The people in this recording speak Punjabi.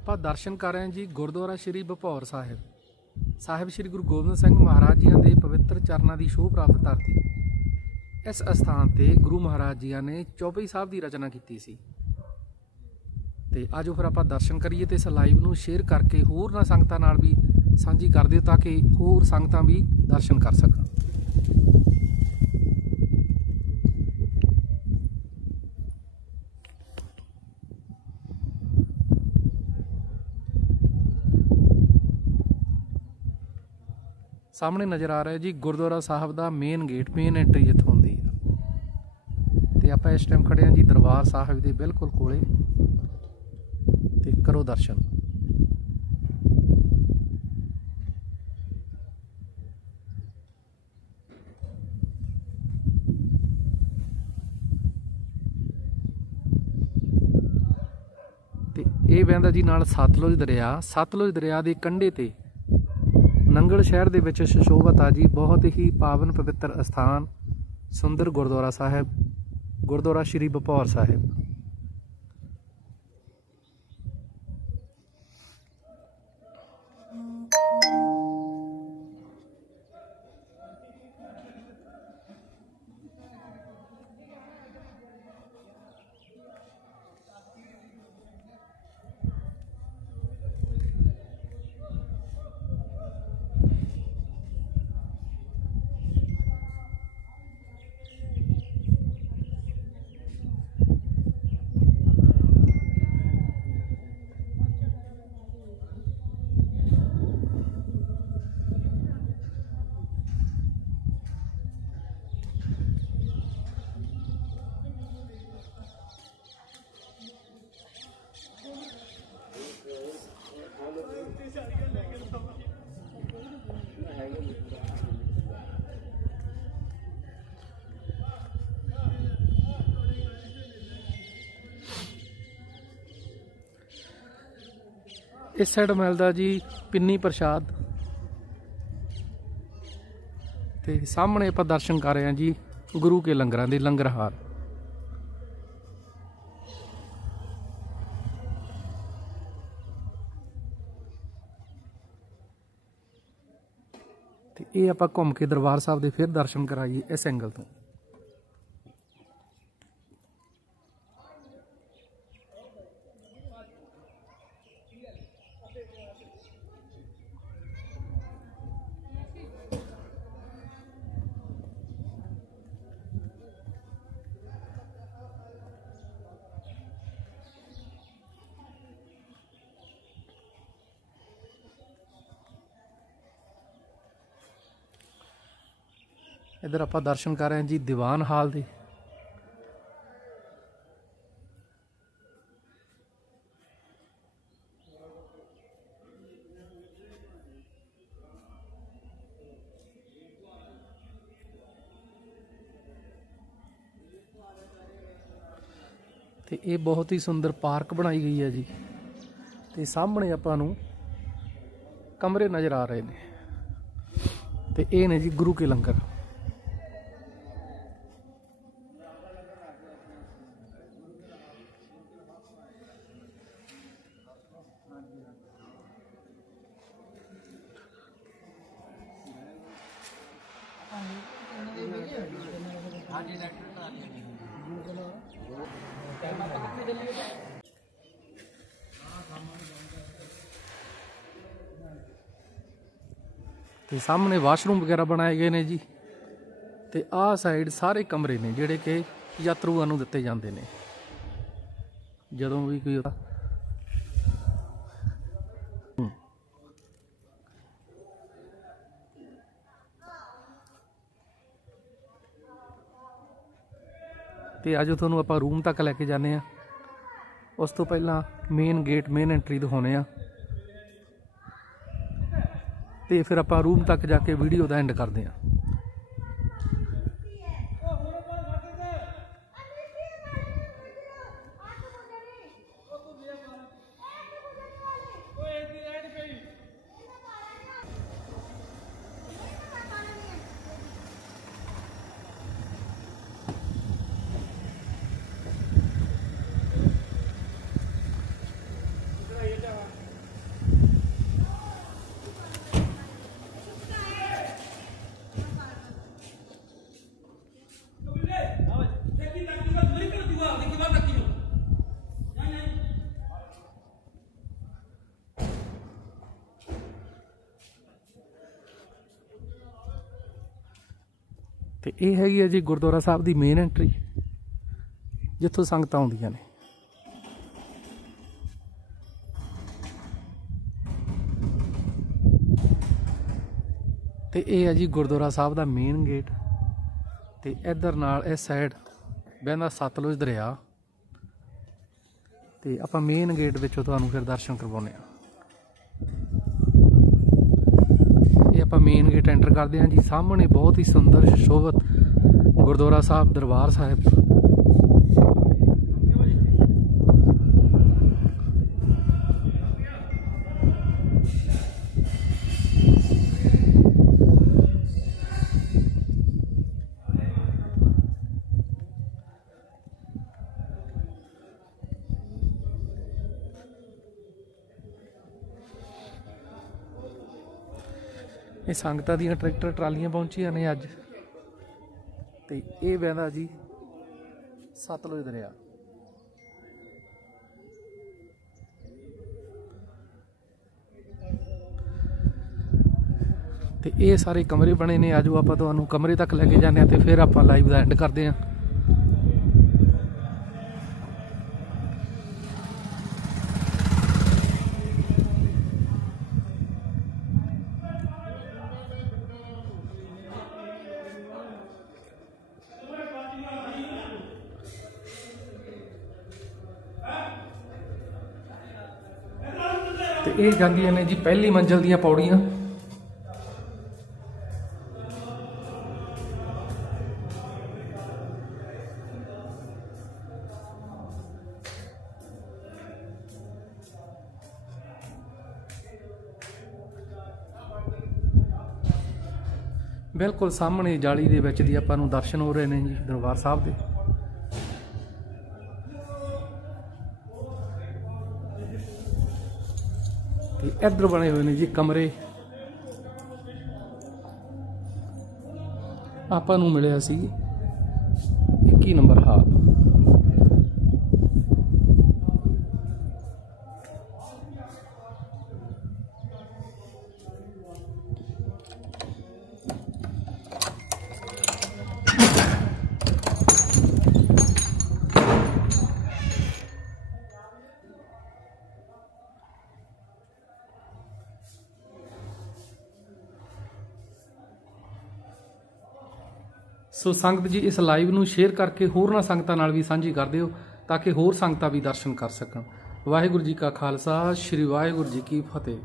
ਆਪਾਂ ਦਰਸ਼ਨ ਕਰ ਰਹੇ ਹਾਂ ਜੀ ਗੁਰਦੁਆਰਾ ਸ਼੍ਰੀ ਬਪੌਰ ਸਾਹਿਬ। ਸਾਹਿਬ ਸ਼੍ਰੀ ਗੁਰੂ ਗੋਬਿੰਦ ਸਿੰਘ ਮਹਾਰਾਜ ਜੀਆਂ ਦੇ ਪਵਿੱਤਰ ਚਰਨਾਂ ਦੀ ਸ਼ੋਭ ਪ੍ਰਾਪਤ ਧਰਤੀ। ਇਸ ਅਸਥਾਨ ਤੇ ਗੁਰੂ ਮਹਾਰਾਜ ਜੀਆਂ ਨੇ ਚੌਪਈ ਸਾਹਿਬ ਦੀ ਰਚਨਾ ਕੀਤੀ ਸੀ। ਤੇ ਆਜੋ ਫਿਰ ਆਪਾਂ ਦਰਸ਼ਨ ਕਰੀਏ ਤੇ ਇਸ ਲਾਈਵ ਨੂੰ ਸ਼ੇਅਰ ਕਰਕੇ ਹੋਰ ਨਾ ਸੰਗਤਾਂ ਨਾਲ ਵੀ ਸਾਂਝੀ ਕਰ ਦਿਓ ਤਾਂ ਕਿ ਹੋਰ ਸੰਗਤਾਂ ਵੀ ਦਰਸ਼ਨ ਕਰ ਸਕਣ। ਸਾਹਮਣੇ ਨਜ਼ਰ ਆ ਰਿਹਾ ਜੀ, ਗੁਰਦੁਆਰਾ ਸਾਹਿਬ ਦਾ ਮੇਨ ਗੇਟ ਮੇਨ ਐਂਟਰੀ ਜਿੱਥੋਂ ਹੁੰਦੀ ਆ। ਤੇ ਆਪਾਂ ਇਸ ਟਾਈਮ ਖੜੇ ਹਾਂ ਜੀ ਦਰਬਾਰ ਸਾਹਿਬ ਦੇ ਬਿਲਕੁਲ ਕੋਲੇ। ਤੇ ਕਰੋ ਦਰਸ਼ਨ। ਤੇ ਇਹ ਵਹਿੰਦਾ ਜੀ ਨਾਲ ਸਤਲੁਜ ਦਰਿਆ ਸਤਲੁਜ ਦਰਿਆ ਦੇ ਕੰਢੇ ਤੇ ਨੰਗਲ ਸ਼ਹਿਰ ਦੇ ਵਿੱਚ ਸ਼ਸ਼ੋਭਤ ਜੀ ਬਹੁਤ ਹੀ ਪਾਵਨ ਪਵਿੱਤਰ ਅਸਥਾਨ, ਸੁੰਦਰ ਗੁਰਦੁਆਰਾ ਸਾਹਿਬ, ਗੁਰਦੁਆਰਾ ਸ਼੍ਰੀ ਬਪੌਰ ਸਾਹਿਬ। ਇਸ ਸਾਈਡ ਮਿਲਦਾ ਜੀ ਪਿੰਨੀ ਪ੍ਰਸ਼ਾਦ। ਤੇ ਸਾਹਮਣੇ ਆਪਾਂ ਦਰਸ਼ਨ ਕਰ ਰਹੇ ਹਾਂ ਜੀ ਗੁਰੂ ਕੇ ਲੰਗਰਾਂ ਦੇ ਲੰਗਰ ਹਾਲ ਤੇ ਇਹ ਆਪਾਂ ਘੁੰਮ ਕੇ ਦਰਬਾਰ ਸਾਹਿਬ ਦੇ ਫਿਰ ਦਰਸ਼ਨ ਕਰਾਈਏ ਇਸ ਐਂਗਲ ਤੋਂ। ਇਧਰ ਆਪਾਂ ਦਰਸ਼ਨ ਕਰ ਰਹੇ ਹਾਂ ਜੀ ਦੀਵਾਨ ਹਾਲ ਦੇ। ਤੇ ਇਹ ਬਹੁਤ ਹੀ ਸੁੰਦਰ ਪਾਰਕ ਬਣਾਈ ਗਈ ਹੈ ਜੀ। ਤੇ ਸਾਹਮਣੇ ਆਪਾਂ ਨੂੰ ਕਮਰੇ ਨਜ਼ਰ ਆ ਰਹੇ ਨੇ। ਤੇ ਇਹ ਨੇ ਜੀ ਗੁਰੂ ਕੇ ਲੰਗਰ ਤੇ ਸਾਹਮਣੇ ਵਾਸ਼ਰੂਮ ਵਗੈਰਾ ਬਣਾਏ ਗਏ ਨੇ ਜੀ। ਤੇ ਆਹ ਸਾਈਡ ਸਾਰੇ ਕਮਰੇ ਨੇ ਜਿਹੜੇ ਕਿ ਯਾਤਰੂਆਂ ਨੂੰ ਦਿੱਤੇ ਜਾਂਦੇ ਨੇ। ਜਦੋਂ ਵੀ ਕੋਈ ਤੇ ਅੱਜ ਤੁਹਾਨੂੰ ਆਪਾਂ ਰੂਮ ਤੱਕ ਲੈ ਕੇ ਜਾਂਦੇ ਆ ਉਸ ਤੋਂ ਪਹਿਲਾਂ ਮੇਨ ਗੇਟ ਮੇਨ ਐਂਟਰੀ ਦਿਖਾਉਣੇ ਆ ਤੇ ਫਿਰ ਆਪਾਂ ਰੂਮ ਤੱਕ ਜਾ ਕੇ ਵੀਡੀਓ ਦਾ ਐਂਡ ਕਰਦੇ ਹਾਂ। ਤੇ ਇਹ ਹੈਗੀ ਹੈ ਜੀ ਗੁਰਦੁਆਰਾ ਸਾਹਿਬ ਦੀ ਮੇਨ ਐਂਟਰੀ ਜਿੱਥੋਂ ਸੰਗਤਾਂ ਆਉਂਦੀਆਂ ਨੇ। ਤੇ ਇਹ ਹੈ ਜੀ ਗੁਰਦੁਆਰਾ ਸਾਹਿਬ ਦਾ ਮੇਨ ਗੇਟ ਤੇ ਇਧਰ ਨਾਲ ਇਸ ਸਾਈਡ ਬਹਿੰਦਾ ਸਤਲੁਜ ਦਰਿਆ। ਤੇ ਆਪਾਂ ਮੇਨ ਗੇਟ ਵਿੱਚੋਂ ਤੁਹਾਨੂੰ ਫਿਰ ਦਰਸ਼ਨ ਕਰਵਾਉਨੇ ਆ ਆਪਾਂ ਮੇਨ ਗੇਟ ਐਂਟਰ ਕਰਦੇ ਹਾਂ ਜੀ, ਸਾਹਮਣੇ ਬਹੁਤ ਹੀ ਸੁੰਦਰ, ਸ਼ੋਭਤ ਗੁਰਦੁਆਰਾ ਸਾਹਿਬ, ਦਰਬਾਰ ਸਾਹਿਬ। ਇਹ ਸੰਗਤਾਂ ਦੀਆਂ ਟਰੈਕਟਰ ਟਰਾਲੀਆਂ ਪਹੁੰਚੀਆਂ ਨੇ ਅੱਜ। ਤੇ ਇਹ ਵਹਿੰਦਾ ਜੀ ਸਤਲੁਜ ਦਰਿਆ। ਤੇ ਇਹ ਸਾਰੇ ਕਮਰੇ ਬਣੇ ਨੇ। ਆਜੋ ਆਪਾਂ ਤੁਹਾਨੂੰ ਕਮਰੇ ਤੱਕ ਲੈ ਕੇ ਜਾਂਦੇ ਆ ਤੇ ਫਿਰ ਆਪਾਂ ਲਾਈਵ ਦਾ ਐਂਡ ਕਰਦੇ ਆ ਤੇ ਇਹ ਜਾਂਦੀਆਂ ਨੇ ਜੀ ਪਹਿਲੀ ਮੰਜ਼ਲ ਦੀਆਂ ਪੌੜੀਆਂ। ਬਿਲਕੁਲ ਸਾਹਮਣੇ ਜਾਲੀ ਦੇ ਵਿੱਚ ਦੀ ਆਪਾਂ ਨੂੰ ਦਰਸ਼ਨ ਹੋ ਰਹੇ ਨੇ ਜੀ ਦਰਬਾਰ ਸਾਹਿਬ ਦੇ। ਤੇ ਇੱਧਰ ਬਣੇ ਹੋਏ ਨੇ ਜੀ ਕਮਰੇ। ਆਪਾਂ ਨੂੰ ਮਿਲਿਆ ਸੀ 21 ਨੰਬਰ ਹਾਲ। ਸੋ ਸੰਗਤ ਜੀ, ਇਸ ਲਾਈਵ ਨੂੰ ਸ਼ੇਅਰ ਕਰਕੇ ਹੋਰਨਾਂ ਸੰਗਤਾਂ ਨਾਲ ਵੀ ਸਾਂਝੀ ਕਰ ਦਿਓ ਤਾਂ ਕਿ ਹੋਰ ਸੰਗਤਾਂ ਵੀ ਦਰਸ਼ਨ ਕਰ ਸਕਣ। ਵਾਹਿਗੁਰੂ ਜੀ ਕਾ ਖਾਲਸਾ, ਸ੍ਰੀ ਵਾਹਿਗੁਰੂ ਜੀ ਕੀ ਫਤਿਹ।